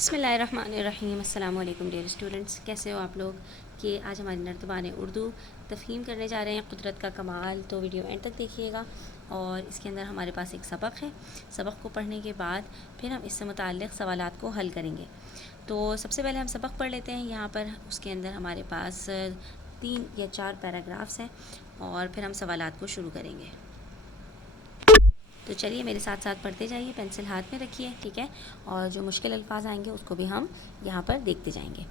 بسم اللہ الرحمن الرحیم۔ السلام علیکم ڈیئر اسٹوڈنٹس، کیسے ہو آپ لوگ؟ کہ آج ہماری نردبان اردو تفہیم کرنے جا رہے ہیں قدرت کا کمال، تو ویڈیو اینڈ تک دیکھیے گا۔ اور اس کے اندر ہمارے پاس ایک سبق ہے، سبق کو پڑھنے کے بعد پھر ہم اس سے متعلق سوالات کو حل کریں گے۔ تو سب سے پہلے ہم سبق پڑھ لیتے ہیں یہاں پر۔ اس کے اندر ہمارے پاس 3 یا 4 پیراگرافس ہیں اور پھر ہم سوالات کو شروع کریں گے۔ تو چلیے میرے ساتھ ساتھ پڑھتے جائیے، پینسل ہاتھ میں رکھیے، ٹھیک ہے؟ اور جو مشکل الفاظ آئیں گے اس کو بھی ہم یہاں پر دیکھتے جائیں گے۔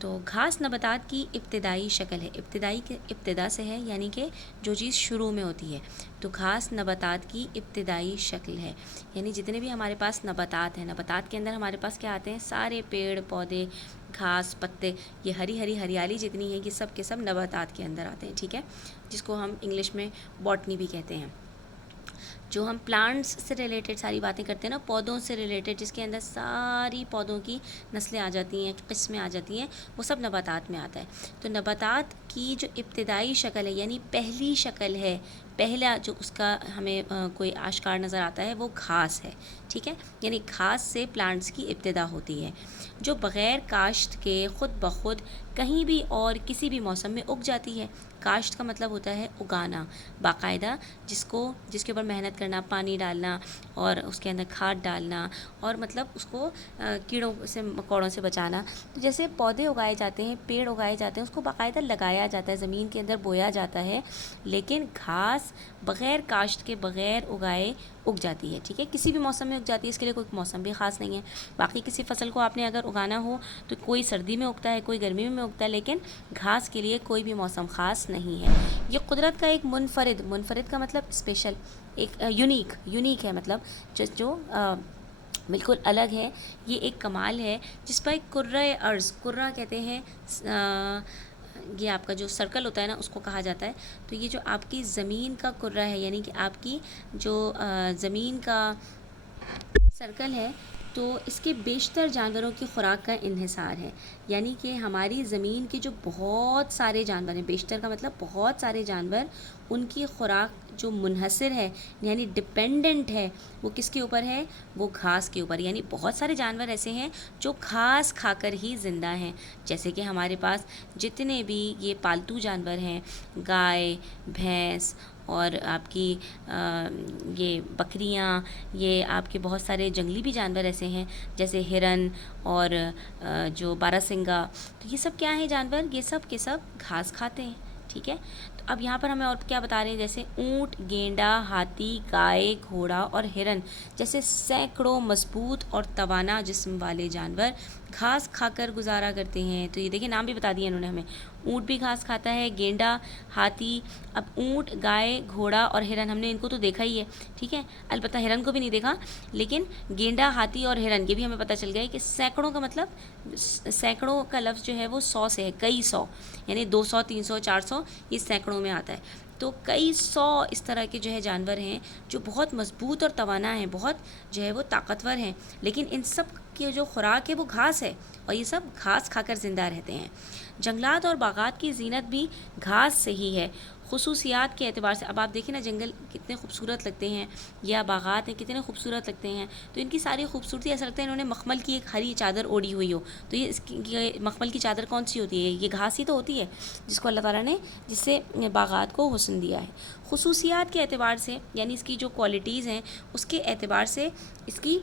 تو گھاس نباتات کی ابتدائی شکل ہے۔ ابتدائی کے ابتدا سے ہے، یعنی کہ جو چیز شروع میں ہوتی ہے۔ تو گھاس نباتات کی ابتدائی شکل ہے، یعنی جتنے بھی ہمارے پاس نباتات ہیں، نباتات کے اندر ہمارے پاس کیا آتے ہیں؟ سارے پیڑ پودے، گھاس، پتے، یہ ہری ہری ہریالی جتنی ہے، یہ سب کے سب نباتات کے اندر آتے ہیں، ٹھیک ہے؟ جس کو ہم انگلش میں باٹنی بھی کہتے ہیں۔ جو ہم پلانٹس سے ریلیٹڈ ساری باتیں کرتے ہیں نا، پودوں سے ریلیٹڈ، جس کے اندر ساری پودوں کی نسلیں آ جاتی ہیں، قسمیں آ جاتی ہیں، وہ سب نباتات میں آتا ہے۔ تو نباتات کی جو ابتدائی شکل ہے، یعنی پہلی شکل ہے، پہلا جو اس کا ہمیں کوئی آشکار نظر آتا ہے، وہ گھاس ہے، ٹھیک ہے؟ یعنی گھاس سے پلانٹس کی ابتدا ہوتی ہے، جو بغیر کاشت کے خود بخود کہیں بھی اور کسی بھی موسم میں اگ جاتی ہے۔ کاشت کا مطلب ہوتا ہے اگانا، باقاعدہ جس کے اوپر محنت کرنا، پانی ڈالنا اور اس کے اندر کھاد ڈالنا، اور مطلب اس کو کیڑوں سے مکوڑوں سے بچانا۔ تو جیسے پودے اگائے جاتے ہیں، پیڑ اگائے جاتے ہیں، اس کو باقاعدہ لگایا جاتا ہے، زمین کے اندر بویا جاتا ہے، لیکن گھاس بغیر کاشت کے، بغیر اگائے اگ جاتی ہے، ٹھیک ہے؟ کسی بھی موسم میں اگ جاتی ہے، اس کے لیے کوئی موسم بھی خاص نہیں ہے۔ باقی کسی فصل کو آپ نے اگر اگانا ہو تو کوئی سردی میں اگتا ہے، کوئی گرمی میں اگتا ہے، لیکن گھاس کے لیے کوئی بھی موسم خاص نہیں ہے۔ یہ قدرت کا ایک منفرد کا مطلب اسپیشل، ایک یونیک ہے، مطلب جو بالکل الگ ہے، یہ ایک کمال ہے جس پر ایک کرۂ ارض، کرہ کہتے ہیں یہ آپ کا جو سرکل ہوتا ہے نا، اس کو کہا جاتا ہے۔ تو یہ جو آپ کی زمین کا کرہ ہے، یعنی کہ آپ کی جو زمین کا سرکل ہے، تو اس کے بیشتر جانوروں کی خوراک کا انحصار ہے، یعنی کہ ہماری زمین کے جو بہت سارے جانور ہیں، بیشتر کا مطلب بہت سارے جانور، ان کی خوراک جو منحصر ہے، یعنی ڈپینڈنٹ ہے، وہ کس کے اوپر ہے؟ وہ گھاس کے اوپر۔ یعنی بہت سارے جانور ایسے ہیں جو گھاس کھا کر ہی زندہ ہیں، جیسے کہ ہمارے پاس جتنے بھی یہ پالتو جانور ہیں، گائے، بھینس، اور آپ کی یہ بکریاں، یہ آپ کے بہت سارے جنگلی بھی جانور ایسے ہیں جیسے ہرن اور جو باراسنگا، تو یہ سب کیا ہیں جانور؟ یہ سب کے سب گھاس کھاتے ہیں، ٹھیک ہے؟ تو اب یہاں پر ہمیں اور کیا بتا رہے ہیں؟ جیسے اونٹ، گینڈا، ہاتھی، گائے، گھوڑا اور ہرن جیسے سینکڑوں مضبوط اور توانا جسم والے جانور گھاس کھا کر گزارا کرتے ہیں۔ تو یہ دیکھیں، نام بھی بتا دیا انہوں نے ہمیں۔ اونٹ بھی گھاس کھاتا ہے، گینڈا، ہاتھی۔ اب اونٹ، گائے، گھوڑا اور ہرن، ہم نے ان کو تو دیکھا ہی ہے، ٹھیک ہے؟ البتہ ہرن کو بھی نہیں دیکھا، لیکن گینڈا، ہاتھی اور ہرن یہ بھی ہمیں پتہ چل گیا ہے کہ سینکڑوں کا مطلب، سینکڑوں کا لفظ جو ہے وہ 100 سے ہے، کئی سو، یعنی 200، 300، 400، یہ سینکڑوں میں آتا ہے۔ تو کئی سو اس طرح کے جو ہے جانور ہیں جو بہت مضبوط اور توانا ہیں، بہت جو ہے وہ طاقتور ہیں، لیکن ان سب کی جو خوراک ہے وہ گھاس ہے، اور یہ سب گھاس کھا کر زندہ رہتے ہیں۔ جنگلات اور باغات کی زینت بھی گھاس سے ہی ہے، خصوصیات کے اعتبار سے۔ اب آپ دیکھیں نا، جنگل کتنے خوبصورت لگتے ہیں، یا باغات ہیں کتنے خوبصورت لگتے ہیں، تو ان کی ساری خوبصورتی ایسا لگتا ہے انہوں نے مخمل کی ایک ہری چادر اوڑھی ہوئی ہو۔ تو یہ مخمل کی چادر کون سی ہوتی ہے؟ یہ گھاس ہی تو ہوتی ہے، جس کو اللہ تعالیٰ نے، جس سے باغات کو حسن دیا ہے۔ خصوصیات کے اعتبار سے، یعنی اس کی جو کوالٹیز ہیں اس کے اعتبار سے اس کی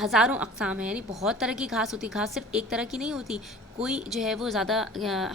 ہزاروں اقسام ہیں، یعنی بہت طرح کی گھاس ہوتی ہے۔ گھاس صرف ایک طرح کی نہیں ہوتی، کوئی جو ہے وہ زیادہ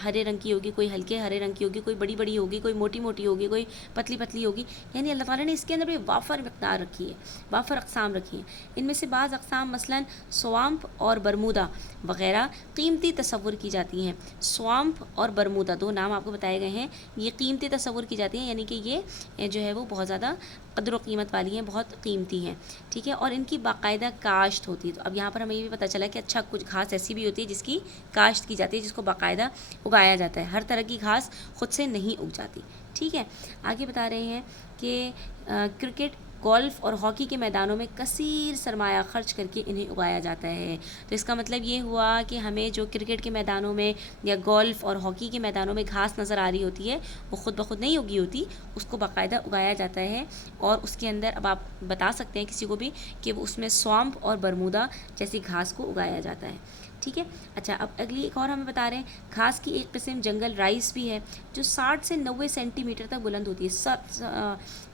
ہرے رنگ کی ہوگی، کوئی ہلکے ہرے رنگ کی ہوگی، کوئی بڑی بڑی ہوگی، کوئی موٹی موٹی ہوگی، کوئی پتلی پتلی ہوگی، یعنی اللہ تعالیٰ نے اس کے اندر بھی وافر مقدار رکھی ہے، وافر اقسام رکھی ہیں۔ ان میں سے بعض اقسام مثلاً سوامپ اور برمودا وغیرہ قیمتی تصور کی جاتی ہیں۔ سوامپ اور برمودا 2 نام آپ کو بتائے گئے ہیں، یہ قیمتی تصور کی جاتی ہیں، یعنی کہ یہ جو ہے وہ بہت زیادہ قدر و قیمت والی ہیں، بہت قیمتی ہیں، ٹھیک ہے؟ اور ان کی باقاعدہ کاشت ہوتی ہے۔ تو اب یہاں پر ہمیں یہ بھی پتہ چلا کہ اچھا، کچھ گھاس ایسی بھی ہوتی ہے جس کی کاشت کی جاتی ہے، جس کو باقاعدہ اگایا جاتا ہے، ہر طرح کی گھاس خود سے نہیں اگ جاتی، ٹھیک ہے؟ آگے بتا رہے ہیں کہ گولف اور ہاکی کے میدانوں میں کثیر سرمایہ خرچ کر کے انہیں اگایا جاتا ہے۔ تو اس کا مطلب یہ ہوا کہ ہمیں جو کرکٹ کے میدانوں میں یا گولف اور ہاکی کے میدانوں میں گھاس نظر آ رہی ہوتی ہے وہ خود بخود نہیں اگی ہوتی، اس کو باقاعدہ اگایا جاتا ہے، اور اس کے اندر اب آپ بتا سکتے ہیں کسی کو بھی کہ وہ اس میں سوامپ اور برمودا جیسی گھاس کو اگایا جاتا ہے، ٹھیک ہے۔ اچھا، اب اگلی ایک اور ہمیں بتا رہے ہیں، گھاس کی ایک قسم جنگل رائس بھی ہے جو 60 سے 90 سینٹی میٹر تک بلند ہوتی ہے،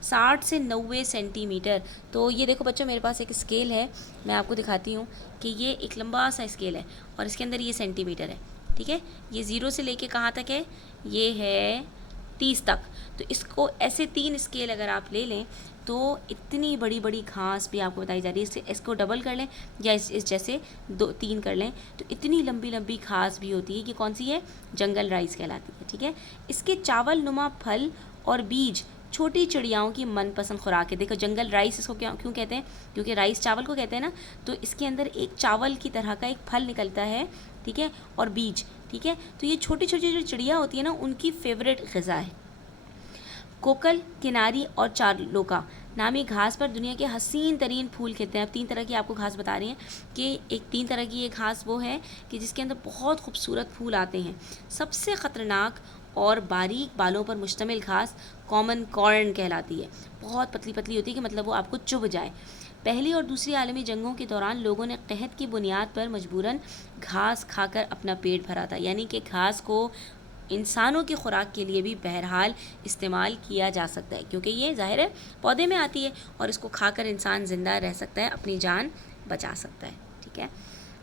60 سے 90 سینٹی میٹر۔ تو یہ دیکھو بچوں، میرے پاس ایک اسکیل ہے، میں آپ کو دکھاتی ہوں کہ یہ ایک لمبا سا اسکیل ہے اور اس کے اندر یہ سینٹی میٹر ہے، ٹھیک ہے۔ یہ 0 سے لے کے کہاں تک ہے؟ یہ ہے 30 تک۔ تو اس کو ایسے 3 اسکیل اگر آپ لے لیں تو اتنی بڑی بڑی گھاس بھی آپ کو بتائی جا رہی ہے، اس کو ڈبل کر لیں یا اس جیسے 3 کر لیں تو اتنی لمبی لمبی گھاس بھی ہوتی ہے، یہ کون سی ہے؟ جنگل رائس کہلاتی ہے، ٹھیک ہے۔ اس کے چاول نما پھل اور بیج چھوٹی چڑیاؤں کی من پسند خوراک ہے۔ دیکھو جنگل رائس اس کو کیوں کہتے ہیں؟ کیونکہ رائس چاول کو کہتے ہیں نا، تو اس کے اندر ایک چاول کی طرح کا ایک پھل نکلتا ہے، ٹھیک ہے، اور بیج، ٹھیک ہے۔ تو یہ چھوٹی چھوٹی جو چڑیا ہوتی ہیں نا، ان کی فیوریٹ غذا ہے۔ کوکل، کناری اور چارلوکا نامی گھاس پر دنیا کے حسین ترین پھول کھلتے ہیں۔ اب 3 طرح کی آپ کو گھاس بتا رہی ہیں کہ 3 طرح کی یہ گھاس وہ ہے کہ جس کے اندر بہت خوبصورت پھول آتے ہیں۔ سب سے خطرناک اور باریک بالوں پر مشتمل گھاس کامن کارن کہلاتی ہے، بہت پتلی پتلی ہوتی ہے کہ مطلب وہ آپ کو چبھ جائے۔ پہلی اور دوسری عالمی جنگوں کے دوران لوگوں نے قحط کی بنیاد پر مجبوراً گھاس کھا کر اپنا پیٹ بھرا تھا، یعنی کہ گھاس کو انسانوں کی خوراک کے لیے بھی بہرحال استعمال کیا جا سکتا ہے، کیونکہ یہ ظاہر ہے پودے میں آتی ہے اور اس کو کھا کر انسان زندہ رہ سکتا ہے، اپنی جان بچا سکتا ہے، ٹھیک ہے۔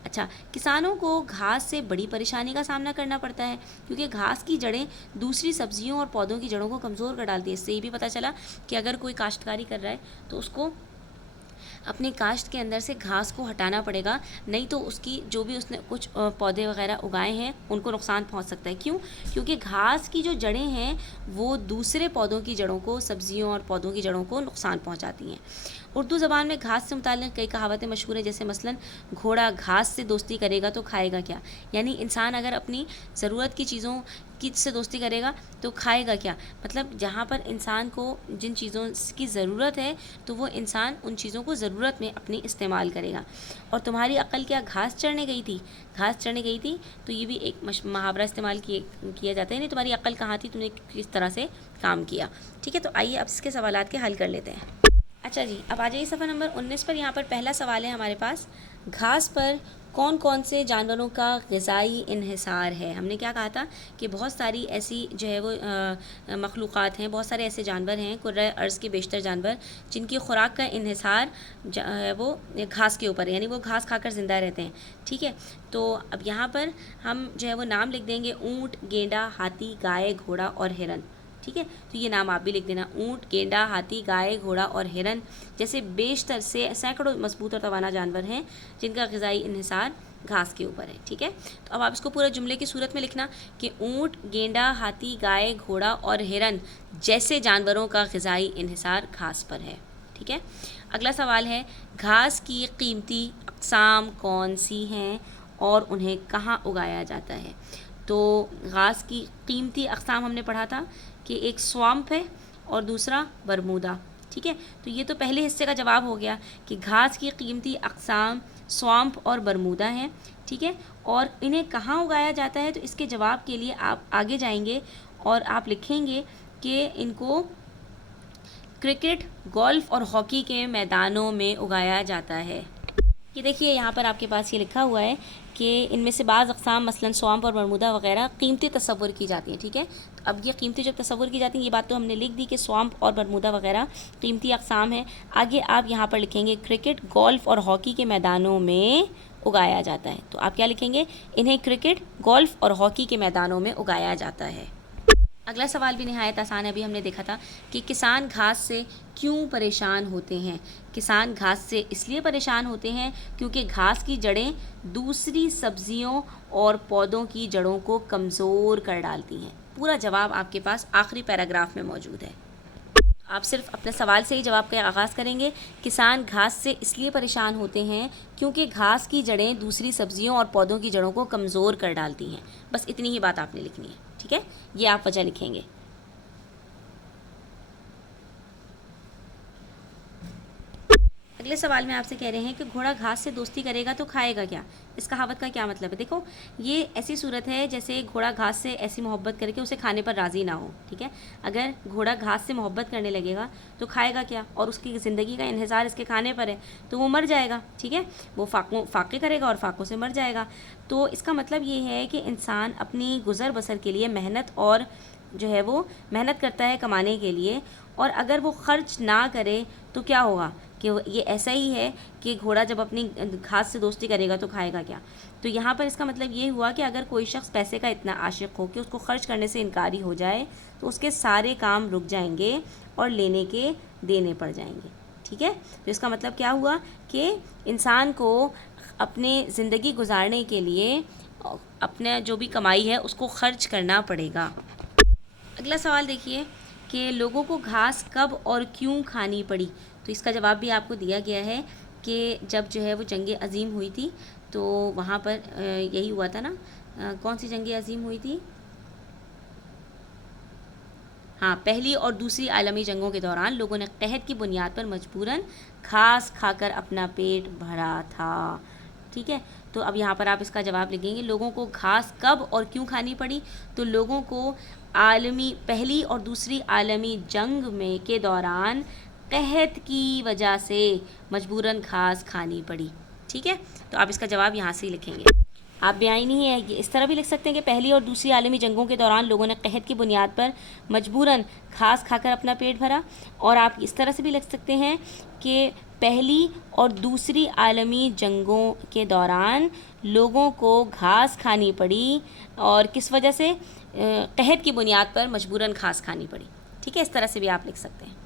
اچھا، کسانوں کو گھاس سے بڑی پریشانی کا سامنا کرنا پڑتا ہے کیونکہ گھاس کی جڑیں دوسری سبزیوں اور پودوں کی جڑوں کو کمزور کر ڈالتی ہے۔ اس سے یہ بھی پتہ چلا کہ اگر کوئی کاشتکاری کر رہا ہے تو اس کو اپنے کاشت کے اندر سے گھاس کو ہٹانا پڑے گا، نہیں تو اس کی جو بھی اس نے کچھ پودے وغیرہ اگائے ہیں ان کو نقصان پہنچ سکتا ہے۔ کیوں؟ کیونکہ گھاس کی جو جڑیں ہیں وہ دوسرے پودوں کی جڑوں کو، سبزیوں اور پودوں کی جڑوں کو نقصان پہنچاتی ہیں۔ اردو زبان میں گھاس سے متعلق کئی کہاوتیں مشہور ہیں، جیسے مثلاً گھوڑا گھاس سے دوستی کرے گا تو کھائے گا کیا؟ یعنی انسان اگر اپنی ضرورت کی چیزوں سے دوستی کرے گا تو کھائے گا کیا؟ مطلب جہاں پر انسان کو جن چیزوں کی ضرورت ہے تو وہ انسان ان چیزوں کو ضرورت میں اپنی استعمال کرے گا۔ اور تمہاری عقل کیا گھاس چرنے گئی تھی؟ گھاس چرنے گئی تھی تو یہ بھی ایک محاورہ استعمال کیا جاتا ہے، یعنی تمہاری عقل کہاں تھی، تم نے کس طرح سے کام کیا، ٹھیک ہے۔ تو آئیے اب اس کے سوالات کے حل کر لیتے ہیں۔ اچھا جی، اب آ جائیے صفحہ نمبر 19 پر۔ یہاں پر پہلا سوال ہے ہمارے پاس، گھاس پر کون کون سے جانوروں کا غذائی انحصار ہے؟ ہم نے کیا کہا تھا کہ بہت ساری ایسی جو ہے وہ مخلوقات ہیں، بہت سارے ایسے جانور ہیں کرۂ ارض کے بیشتر جانور جن کی خوراک کا انحصار ہے وہ گھاس کے اوپر ہے، یعنی وہ گھاس کھا کر زندہ رہتے ہیں، ٹھیک ہے۔ تو اب یہاں پر ہم جو ہے وہ نام لکھ دیں گے، اونٹ، گینڈا، ہاتھی، گائے، گھوڑا اور ہرن، ٹھیک ہے۔ تو یہ نام آپ بھی لکھ دینا، اونٹ، گینڈا، ہاتھی، گائے، گھوڑا اور ہرن جیسے بیشتر سے سینکڑوں مضبوط اور توانا جانور ہیں جن کا غذائی انحصار گھاس کے اوپر ہے، ٹھیک ہے۔ تو اب آپ اس کو پورا جملے کی صورت میں لکھنا کہ اونٹ، گینڈا، ہاتھی، گائے، گھوڑا اور ہرن جیسے جانوروں کا غذائی انحصار گھاس پر ہے، ٹھیک ہے۔ اگلا سوال ہے، گھاس کی قیمتی اقسام کون سی ہیں اور انہیں کہاں اگایا جاتا ہے؟ تو گھاس کی قیمتی اقسام ہم نے پڑھا تھا کہ ایک سوامپ ہے اور دوسرا برمودا، ٹھیک ہے۔ تو یہ تو پہلے حصے کا جواب ہو گیا کہ گھاس کی قیمتی اقسام سوامپ اور برمودا ہیں، ٹھیک ہے۔ اور انہیں کہاں اگایا جاتا ہے؟ تو اس کے جواب کے لیے آپ آگے جائیں گے اور آپ لکھیں گے کہ ان کو کرکٹ، گولف اور ہاکی کے میدانوں میں اگایا جاتا ہے۔ یہ دیکھیے یہاں پر آپ کے پاس یہ لکھا ہوا ہے کہ ان میں سے بعض اقسام مثلاً سوامپ اور برمودا وغیرہ قیمتی تصور کی جاتی ہیں، ٹھیک ہے۔ تو اب یہ قیمتی جب تصور کی جاتی ہیں، یہ بات تو ہم نے لکھ دی کہ سوامپ اور برمودا وغیرہ قیمتی اقسام ہیں۔ آگے آپ یہاں پر لکھیں گے کرکٹ، گولف اور ہاکی کے میدانوں میں اگایا جاتا ہے۔ تو آپ کیا لکھیں گے؟ انہیں کرکٹ، گولف اور ہاکی کے میدانوں میں اگایا جاتا ہے۔ اگلا سوال بھی نہایت آسان ہے، ابھی ہم نے دیکھا تھا کہ کسان گھاس سے کیوں پریشان ہوتے ہیں؟ کسان گھاس سے اس لیے پریشان ہوتے ہیں کیونکہ گھاس کی جڑیں دوسری سبزیوں اور پودوں کی جڑوں کو کمزور کر ڈالتی ہیں۔ پورا جواب آپ کے پاس آخری پیراگراف میں موجود ہے، آپ صرف اپنے سوال سے ہی جواب کا آغاز کریں گے۔ کسان گھاس سے اس لیے پریشان ہوتے ہیں کیونکہ گھاس کی جڑیں دوسری سبزیوں اور پودوں کی جڑوں کو کمزور کر ڈالتی ہیں، بس اتنی ہی بات آپ نے لکھنی ہے، ٹھیک ہے۔ یہ آپ وجہ لکھیں گے۔ اگلے سوال میں آپ سے کہہ رہے ہیں کہ گھوڑا گھاس سے دوستی کرے گا تو کھائے گا کیا؟ اس کہاوت کا کیا مطلب ہے؟ دیکھو یہ ایسی صورت ہے جیسے گھوڑا گھاس سے ایسی محبت کر کے اسے کھانے پر راضی نہ ہو، ٹھیک ہے؟ اگر گھوڑا گھاس سے محبت کرنے لگے گا تو کھائے گا کیا؟ اور اس کی زندگی کا انحصار اس کے کھانے پر ہے تو وہ مر جائے گا، ٹھیک ہے؟ وہ فاقے کرے گا اور فاقوں سے مر جائے گا۔ تو اس کا مطلب یہ ہے کہ انسان اپنی گزر بسر کے لیے محنت اور جو ہے وہ محنت کرتا ہے کمانے کے لیے، اور اگر وہ خرچ نہ کرے تو کیا ہوگا کہ یہ ایسا ہی ہے کہ گھوڑا جب اپنی گھاس سے دوستی کرے گا تو کھائے گا کیا؟ تو یہاں پر اس کا مطلب یہ ہوا کہ اگر کوئی شخص پیسے کا اتنا عاشق ہو کہ اس کو خرچ کرنے سے انکاری ہو جائے تو اس کے سارے کام رک جائیں گے اور لینے کے دینے پڑ جائیں گے، ٹھیک ہے؟ تو اس کا مطلب کیا ہوا کہ انسان کو اپنے زندگی گزارنے کے لیے اپنا جو بھی کمائی ہے اس کو خرچ کرنا پڑے گا۔ اگلا سوال دیکھیے کہ لوگوں کو گھاس کب اور کیوں کھانی پڑی؟ تو اس کا جواب بھی آپ کو دیا گیا ہے کہ جب جو ہے وہ جنگ عظیم ہوئی تھی تو وہاں پر یہی ہوا تھا نا، کون سی جنگ عظیم ہوئی تھی؟ ہاں، پہلی اور دوسری عالمی جنگوں کے دوران لوگوں نے قحط کی بنیاد پر مجبوراً گھاس کھا کر اپنا پیٹ بھرا تھا، ٹھیک ہے؟ تو اب یہاں پر آپ اس کا جواب لکھیں گے لوگوں کو گھاس کب اور کیوں کھانی پڑی؟ تو لوگوں کو پہلی اور دوسری عالمی جنگ میں کے دوران قحط کی وجہ سے مجبوراً گھاس کھانی پڑی، ٹھیک ہے؟ تو آپ اس کا جواب یہاں سے ہی لکھیں گے۔ آپ بیائی ہے اس طرح بھی لکھ سکتے ہیں کہ پہلی اور دوسری عالمی جنگوں کے دوران لوگوں نے قحط کی بنیاد پر مجبوراً گھاس کھا کر اپنا پیٹ بھرا، اور آپ اس طرح سے بھی لکھ سکتے ہیں کہ پہلی اور دوسری عالمی جنگوں کے دوران لوگوں کو گھاس کھانی پڑی اور کس وجہ سے؟ قحط کی بنیاد پر مجبوراً گھاس کھانی پڑی، ٹھیک ہے؟ اس طرح سے بھی آپ لکھ سکتے ہیں۔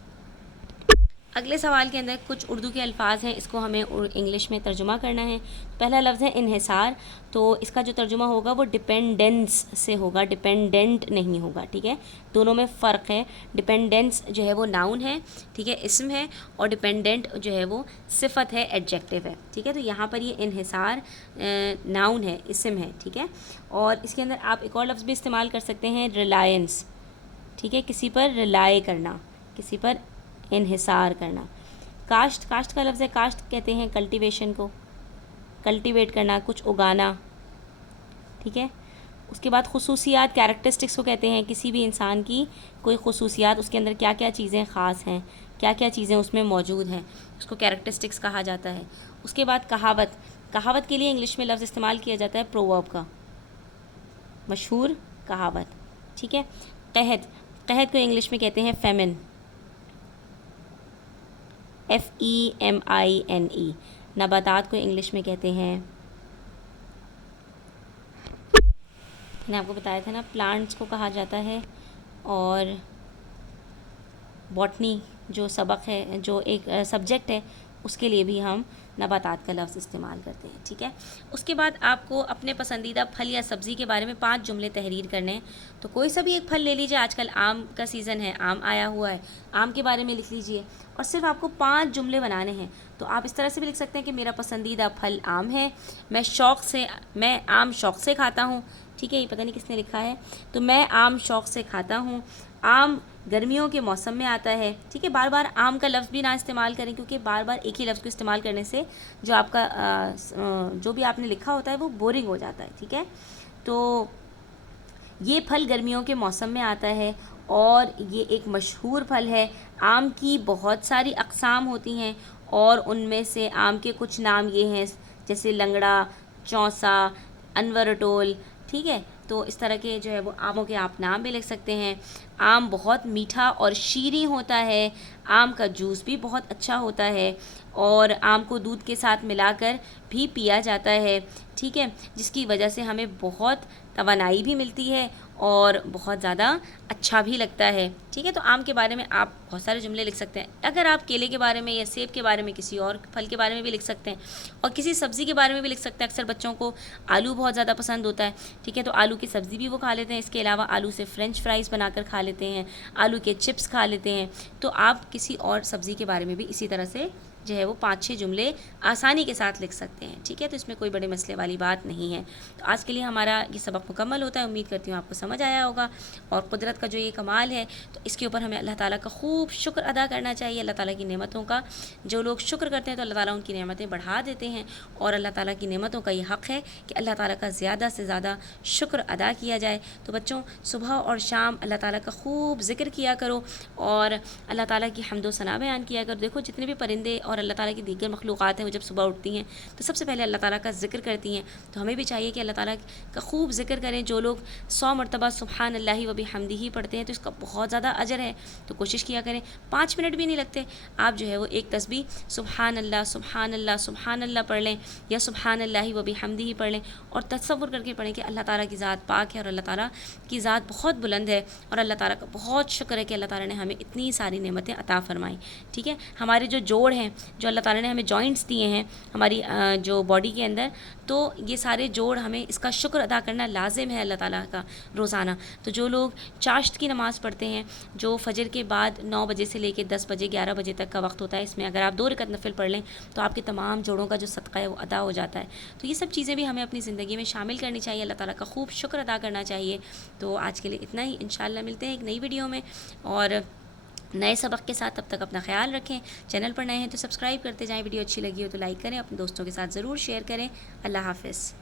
اگلے سوال کے اندر کچھ اردو کے الفاظ ہیں، اس کو ہمیں انگلش میں ترجمہ کرنا ہے۔ پہلا لفظ ہے انحصار، تو اس کا جو ترجمہ ہوگا وہ ڈپینڈنس سے ہوگا، ڈپینڈنٹ نہیں ہوگا، ٹھیک ہے؟ دونوں میں فرق ہے۔ ڈپینڈنس جو ہے وہ ناؤن ہے، ٹھیک ہے، اسم ہے، اور ڈپینڈنٹ جو ہے وہ صفت ہے، ایڈجیکٹو ہے، ٹھیک ہے؟ تو یہاں پر یہ انحصار ناؤن ہے، اسم ہے، ٹھیک ہے؟ اور اس کے اندر آپ ایک اور لفظ بھی استعمال کر سکتے ہیں، ریلائنس، ٹھیک ہے؟ کسی پر ریلائی کرنا، کسی پر انحصار کرنا۔ کاشت کا لفظ ہے، کاشت کہتے ہیں کلٹیویشن کو، کلٹیویٹ کرنا، کچھ اگانا، ٹھیک ہے؟ اس کے بعد خصوصیات، کیریکٹرسٹکس کو کہتے ہیں کسی بھی انسان کی کوئی خصوصیات، اس کے اندر کیا کیا چیزیں خاص ہیں، کیا کیا چیزیں اس میں موجود ہیں، اس کو کیریکٹرسٹکس کہا جاتا ہے۔ اس کے بعد کہاوت کے لیے انگلش میں لفظ استعمال کیا جاتا ہے پروورب کا، مشہور کہاوت، ٹھیک ہے؟ قحط کو انگلش میں کہتے ہیں فیمن، FEMINE۔ نباتات کو انگلش میں کہتے ہیں، میں نے آپ کو بتایا تھا نا، پلانٹس کو کہا جاتا ہے، اور باٹنی جو سبق ہے، جو ایک سبجیکٹ ہے، اس کے لیے بھی ہم نباتات کا لفظ استعمال کرتے ہیں، ٹھیک ہے؟ اس کے بعد آپ کو اپنے پسندیدہ پھل یا سبزی کے بارے میں 5 جملے تحریر کرنے ہیں۔ تو کوئی سا بھی ایک پھل لے لیجیے، آج کل آم کا سیزن ہے، آم آیا ہوا ہے، آم کے بارے میں لکھ لیجیے، اور صرف آپ کو 5 جملے بنانے ہیں۔ تو آپ اس طرح سے بھی لکھ سکتے ہیں کہ میرا پسندیدہ پھل آم ہے، میں آم شوق سے کھاتا ہوں، ٹھیک ہے؟ یہ پتہ نہیں کس نے لکھا ہے، تو میں آم شوق سے کھاتا ہوں، آم گرمیوں کے موسم میں آتا ہے، ٹھیک ہے؟ بار بار آم کا لفظ بھی نہ استعمال کریں، کیونکہ بار بار ایک ہی لفظ کو استعمال کرنے سے جو آپ کا جو بھی آپ نے لکھا ہوتا ہے وہ بورنگ ہو جاتا ہے، ٹھیک ہے؟ تو یہ پھل گرمیوں کے موسم میں آتا ہے اور یہ ایک مشہور پھل ہے۔ آم کی بہت ساری اقسام ہوتی ہیں اور ان میں سے آم کے کچھ نام یہ ہیں، جیسے لنگڑا، چونسا، انورٹول، ٹھیک ہے؟ تو اس طرح کے جو ہے وہ آموں کے آپ نام بھی لکھ سکتے ہیں۔ آم بہت میٹھا اور شیریں ہوتا ہے، آم کا جوس بھی بہت اچھا ہوتا ہے، اور آم کو دودھ کے ساتھ ملا کر بھی پیا جاتا ہے، ٹھیک ہے؟ جس کی وجہ سے ہمیں بہت توانائی بھی ملتی ہے اور بہت زیادہ اچھا بھی لگتا ہے، ٹھیک ہے؟ تو آم کے بارے میں آپ بہت سارے جملے لکھ سکتے ہیں۔ اگر آپ کیلے کے بارے میں یا سیب کے بارے میں، کسی اور پھل کے بارے میں بھی لکھ سکتے ہیں، اور کسی سبزی کے بارے میں بھی لکھ سکتے ہیں۔ اکثر بچوں کو آلو بہت زیادہ پسند ہوتا ہے، ٹھیک ہے؟ تو آلو کی سبزی بھی وہ کھا لیتے ہیں، اس کے علاوہ آلو سے فرینچ فرائز بنا کر کھا لیتے ہیں، آلو کے چپس کھا لیتے ہیں۔ تو آپ کسی اور سبزی کے بارے میں بھی اسی طرح سے جو ہے وہ 5-6 جملے آسانی کے ساتھ لکھ سکتے ہیں. ٹھیک ہے, تو اس میں کوئی بڑے مسئلے والی بات نہیں ہے. تو آج کے لیے ہمارا یہ سبق مکمل ہوتا ہے. امید کرتی ہوں آپ کو سمجھ آیا ہوگا. اور قدرت کا جو یہ کمال ہے تو اس کے اوپر ہمیں اللہ تعالیٰ کا خوب شکر ادا کرنا چاہیے, اللہ تعالیٰ کی نعمتوں کا. جو لوگ شکر کرتے ہیں تو اللہ تعالیٰ ان کی نعمتیں بڑھا دیتے ہیں, اور اللہ تعالیٰ کی نعمتوں کا یہ حق ہے کہ اللہ تعالیٰ کا زیادہ سے زیادہ شکر ادا کیا جائے. تو بچوں, صبح اور شام اللہ تعالیٰ کا خوب ذکر کیا کرو, اور اللہ تعالیٰ کی حمد و ثنا بیان کیا کرو. دیکھو جتنے بھی پرندے اور اللہ تعالیٰ کی دیگر مخلوقات ہیں وہ جب صبح اٹھتی ہیں تو سب سے پہلے اللہ تعالیٰ کا ذکر کرتی ہیں. تو ہمیں بھی چاہیے کہ اللہ تعالیٰ کا خوب ذکر کریں. جو لوگ 100 مرتبہ سبحان اللہ و بحمدہ پڑھتے ہیں تو اس کا بہت زیادہ اجر ہے. تو کوشش کیا کریں, 5 منٹ بھی نہیں لگتے, آپ جو ہے وہ ایک تسبیح سبحان اللہ سبحان اللہ سبحان اللہ پڑھ لیں, یا سبحان اللہ و بحمدہ پڑھ لیں, اور تصور کر کے پڑھیں کہ اللہ تعالیٰ کی ذات پاک ہے اور اللہ تعالیٰ کی ذات بہت بلند ہے, اور اللہ تعالیٰ کا بہت شکر ہے کہ اللہ تعالیٰ نے ہمیں اتنی ساری نعمتیں عطا فرمائیں. ٹھیک ہے, ہمارے جو جوڑ ہیں, جو اللہ تعالیٰ نے ہمیں جوائنٹس دیے ہیں ہماری جو باڈی کے اندر, تو یہ سارے جوڑ ہمیں اس کا شکر ادا کرنا لازم ہے اللہ تعالیٰ کا روزانہ. تو جو لوگ چاشت کی نماز پڑھتے ہیں, جو فجر کے بعد 9 بجے سے لے کے 10 بجے 11 بجے تک کا وقت ہوتا ہے, اس میں اگر آپ 2 رکعت نفل پڑھ لیں تو آپ کے تمام جوڑوں کا جو صدقہ ہے وہ ادا ہو جاتا ہے. تو یہ سب چیزیں بھی ہمیں اپنی زندگی میں شامل کرنی چاہیے, اللہ تعالیٰ کا خوب شکر ادا کرنا چاہیے. تو آج کے لیے اتنا ہی, انشاءاللہ ملتے ہیں ایک نئی ویڈیو میں اور نئے سبق کے ساتھ. تب تک اپنا خیال رکھیں. چینل پر نئے ہیں تو سبسکرائب کرتے جائیں, ویڈیو اچھی لگی ہو تو لائک کریں, اپنے دوستوں کے ساتھ ضرور شیئر کریں. اللہ حافظ.